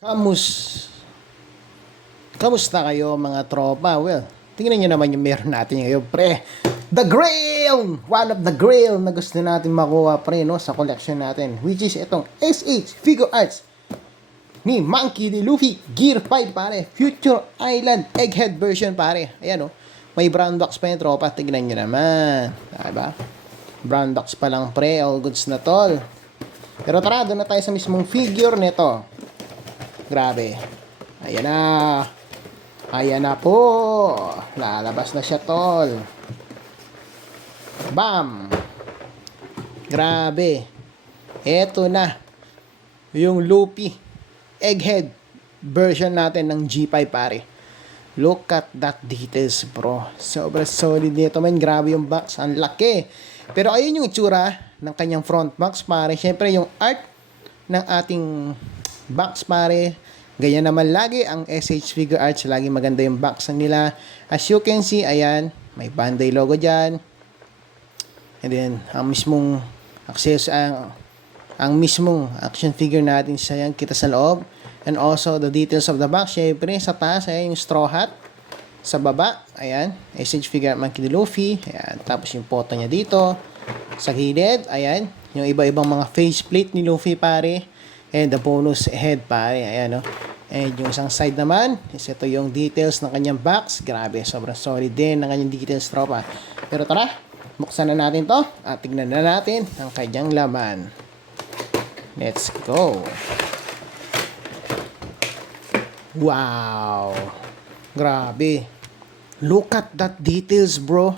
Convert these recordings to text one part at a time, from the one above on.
Kamus Kamusta kayo mga tropa? Well, tingnan nyo naman yung meron natin ngayon, pre. The Grail! One of the Grail na gusto natin makuha, pre, no, sa collection natin. Which is itong SH Figure Arts ni Monkey D. Luffy Gear 5, pare. Future Island Egghead version, pare. Ayan, oh. May brown box pa yung tropa. Tingnan nyo naman. Diba? Brown box pa lang, pre. All goods na tol. Pero tara, doon na tayo sa mismong figure nito. Grabe. Ayan na. Ayan na po. Lalabas na siya, tol. Bam. Grabe. Eto na. Yung Luffy Egghead version natin ng G5, pare. Look at that details, bro. Sobrang solid nito, man. Grabe yung box. Ang laki. Pero ayun yung itsura ng kanyang front box, pare. Siyempre, yung art ng ating box, pare. Ganyan naman lagi ang SH Figure Arts. Lagi maganda yung box nila. As you can see, ayan. May Bandai logo dyan. And then, ang mismong ang mismong action figure natin siya yan kita sa loob. And also, the details of the box. Syempre, sa taas, ayan, yung straw hat. Sa baba, ayan. SH Figure Art Monkey D. Luffy. Ayan. Tapos yung photo niya dito. Sa gilid, ayan. Yung iba-ibang mga faceplate ni Luffy, pare. And the bonus head, pare. Ayan, no. And yung isang side naman, is ito yung details ng kanyang box. Grabe, sobrang solid din ng kanyang details, tropa. Pero tara, buksan na natin to at tignan na natin ang kanyang laman. Let's go. Wow. Grabe. Look at that details, bro.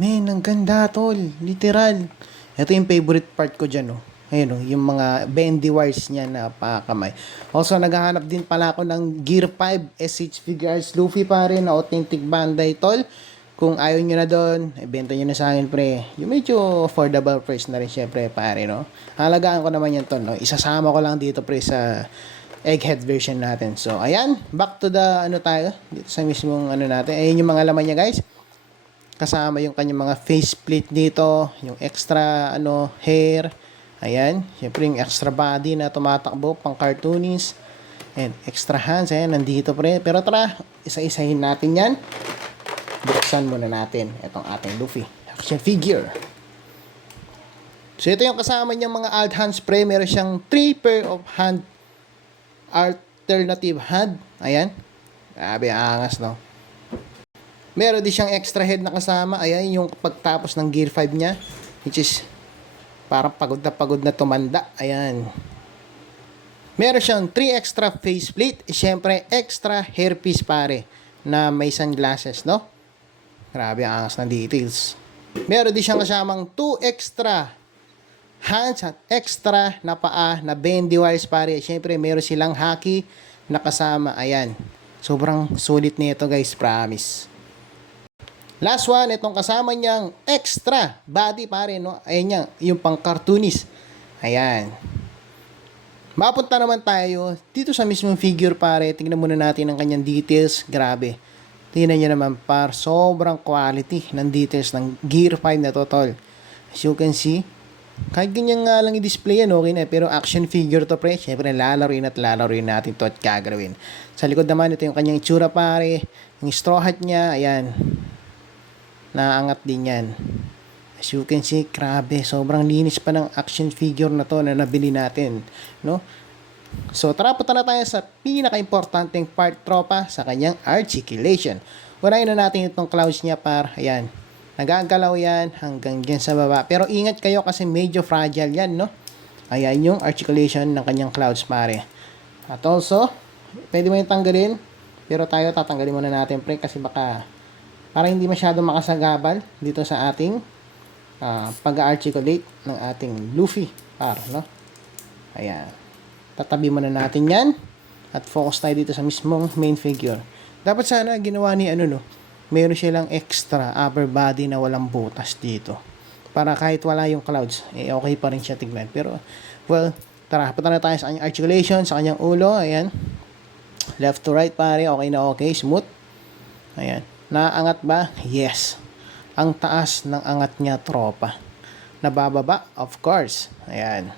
Man, ang ganda, tol. Literal. Ito yung favorite part ko dyan, oh. Ayun, oh, yung mga bendy wires niya na pakamay. Also, naghahanap din pala ako ng Gear 5 SH Figure Arts Luffy, pare, na authentic Bandai, tol. Kung ayaw nyo na doon, ibenta nyo na sa akin, pre. Yung medyo affordable price na rin, syempre, pare, no? Halagaan ko naman yan, tol, no? Isasama ko lang dito, pre, sa Egghead version natin. So, ayan. Back to the, tayo? Dito sa mismong, natin. Ayun yung mga laman niya, guys. Kasama yung kanyang mga faceplate dito. Yung extra, hair. Ayan, syempre yung extra body na tumatakbo, pang cartoonist. And extra hands, ayan, nandito, pre. Pero tara, isa-isahin natin yan. Buksan muna natin itong ating Luffy action figure. So, ito yung kasama niyang mga alt hands, pre. Meron siyang 3 pair of hand alternative hand. Ayan. Grabe, angas, no? Meron din siyang extra head na kasama. Ayan, yung pagtapos ng Gear 5 niya. Which is parang pagod na tumanda. Ayan. Meron siyang 3 extra faceplate. Siyempre, extra hairpiece, pare. Na may sunglasses, no? Grabe ang angas ng details. Meron din siyang kasamang 2 extra hands at extra na paa na bendy wires, pare. Siyempre, meron silang haki na kasama. Ayan. Sobrang sulit nito, guys. Promise. Last one, itong kasama niyang extra body, pare, no? Ayan niya, yung pang cartoonist. Ayan. Mapunta naman tayo dito sa mismong figure, pare. Tingnan muna natin ang kanyang details. Grabe. Tingnan niyo naman, par. Sobrang quality ng details ng Gear 5 na to, tol. As you can see, kahit ganyan nga lang i-display yan, okay na. Pero action figure to, pre. Siyempre, lalaroin natin to at gagawin. Sa likod naman, ito yung kanyang itsura, pare. Yung straw hat niya, ayan. Naangat din yan. As you can see, grabe, sobrang linis pa ng action figure na to na nabili natin, no? So, tara, punta na tayo sa pinaka-importanting part, tropa, sa kanyang articulation. Unahin na natin itong clouds niya, par. Ayan. Nagagalaw yan hanggang dyan sa baba. Pero ingat kayo kasi medyo fragile yan, no? Ayan yung articulation ng kanyang clouds, pare. At also, pwede mo yung tanggalin. Pero tayo, tatanggalin muna natin, pre, kasi baka para hindi masyadong makasagabal dito sa ating pag-articulate ng ating Luffy, par, no? Ayan. Tatabi muna natin yan at focus tayo dito sa mismong main figure. Dapat sana ginawa ni no? Meron silang extra upper body na walang butas dito. Para kahit wala yung clouds, okay pa rin siya tignan. Pero, well, tara, punta na tayo sa kanyang articulation, sa kanyang ulo. Ayan. Left to right, pare. Okay na okay. Smooth. Ayan. Naangat ba? Yes. Ang taas ng angat niya, tropa. Nabababa? Of course. Ayan.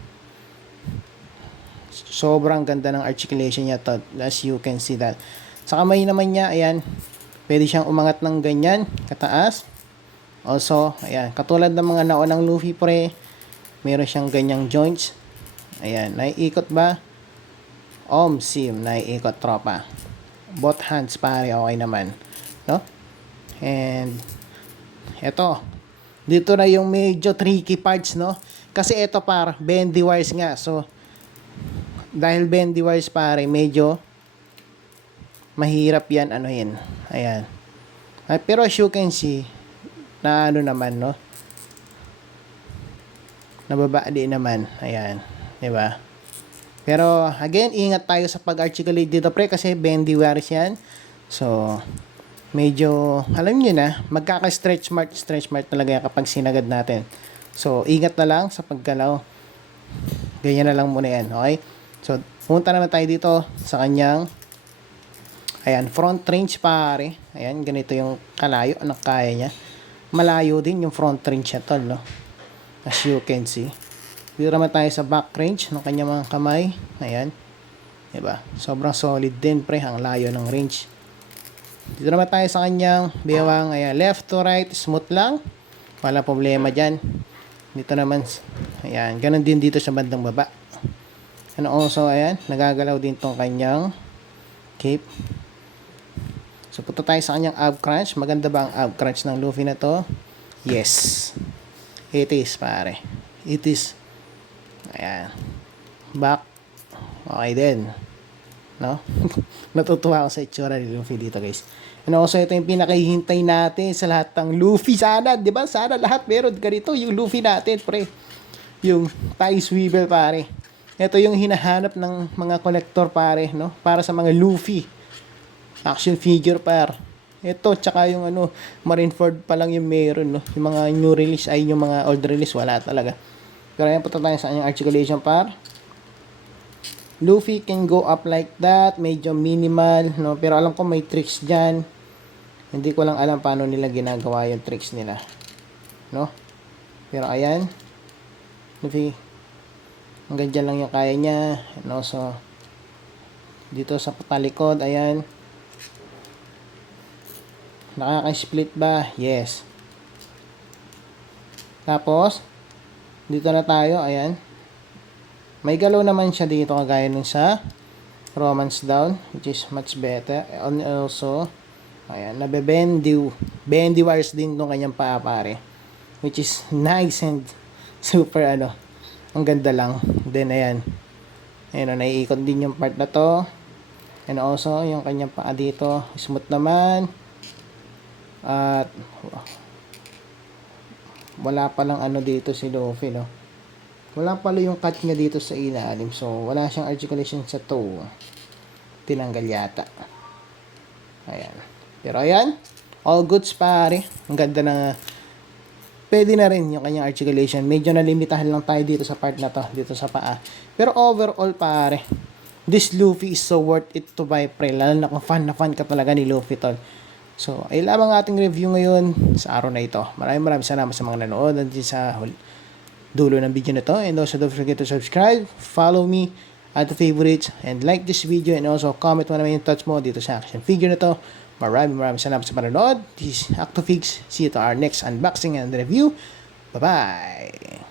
Sobrang ganda ng articulation niya to, as you can see that. Sa kamay naman niya, ayan, pwede siyang umangat ng ganyan, kataas. Also, ayan, katulad ng mga naunang Luffy pre, meron siyang ganyang joints. Ayan, naiikot ba? Sim, naiikot tropa. Both hands pare, okay naman. No? And, eto, dito na yung medyo tricky parts, no? Kasi ito par, bendy wires nga. So, dahil bendy wires pare, medyo mahirap yan, anuhin. Ayan. Pero as you can see, na ano naman, no? Nababa din naman. Ayan. Diba? Pero, again, ingat tayo sa pag-articulate dito, pre, kasi bendy wires yan. So, medyo, alam nyo na, magkaka-stretch mark talaga yan kapag sinagad natin. So, ingat na lang sa paggalaw. Ganyan na lang muna yan, okay? So, punta naman tayo dito sa kanyang, ayan, front range pare. Ayan, ganito yung kalayo, anak kaya niya. Malayo din yung front range niya, tol, no? As you can see. Dito naman tayo sa back range ng kanyang mga kamay. Ayan. Diba? Sobrang solid din, pre. Ang layo ng range. Dito naman tayo sa kanyang bewang. Ayan. Left to right. Smooth lang. Wala problema dyan. Dito naman. Ayan. Ganon din dito sa bandang baba. And also, ayan. Nagagalaw din tong kanyang cape. So, punta tayo sa kanyang ab crunch. Maganda ba ang ab crunch ng Luffy na to? Yes. It is, pare. It is. Ayan. Back. Okay din. No? Natutuwa ako sa itsura ni Luffy dito, guys. And also, ito yung pinakahihintay natin sa lahat ng Luffy. Sana, di ba? Sana lahat meron ganito. Yung Luffy natin, pre. Yung tie swivel, pare. Ito yung hinahanap ng mga collector, pare. No? Para sa mga Luffy. Action figure, par. Ito, tsaka yung ano, Marineford pa lang yung meron, no? Yung mga new release, ay yung mga old release, wala talaga. Pero ayan, punta tayo sa kanyang articulation, par. Luffy can go up like that, medyo minimal, no? Pero alam ko may tricks dyan. Hindi ko lang alam paano nila ginagawa yung tricks nila, no? Pero ayan, Luffy, hanggang dyan lang yung kaya niya. And also, dito sa patalikod, ayan. Nakaka-split ba? Yes. Tapos, dito na tayo, ayan. May galaw naman siya dito kagaya nun sa Romance Down, which is much better. And also, ayan, bendy wires din nung kanyang paa, pare. Which is nice and super, ano, ang ganda lang. Then, ayan. Ayan, naiikot din yung part na to. And also, yung kanyang paa dito, smooth naman. At wala pa lang ano dito si Luffy, no? Wala pala yung cut niya dito sa ilalim. So, wala siyang articulation sa toe. Tinanggal yata. Ayan. Pero ayan, all goods, pare. Ang ganda na. Pwede na rin yung kanyang articulation. Medyo nalimitahan lang tayo dito sa part na to, dito sa paa. Pero overall, pare, this Luffy is so worth it to buy, pre. Lalo na kung fan na fan ka talaga ni Luffy, tol. So, ay lamang ating review ngayon sa araw na ito. Maraming salamat sa mga nanood at sa dulo ng video na to. And also, don't forget to subscribe, follow me, add the favorites, and like this video. And also, comment mo naman yung thoughts mo dito sa action figure na to. Maraming salamat sa panonood. This is ActoFix. See you to our next unboxing and review. Bye-bye!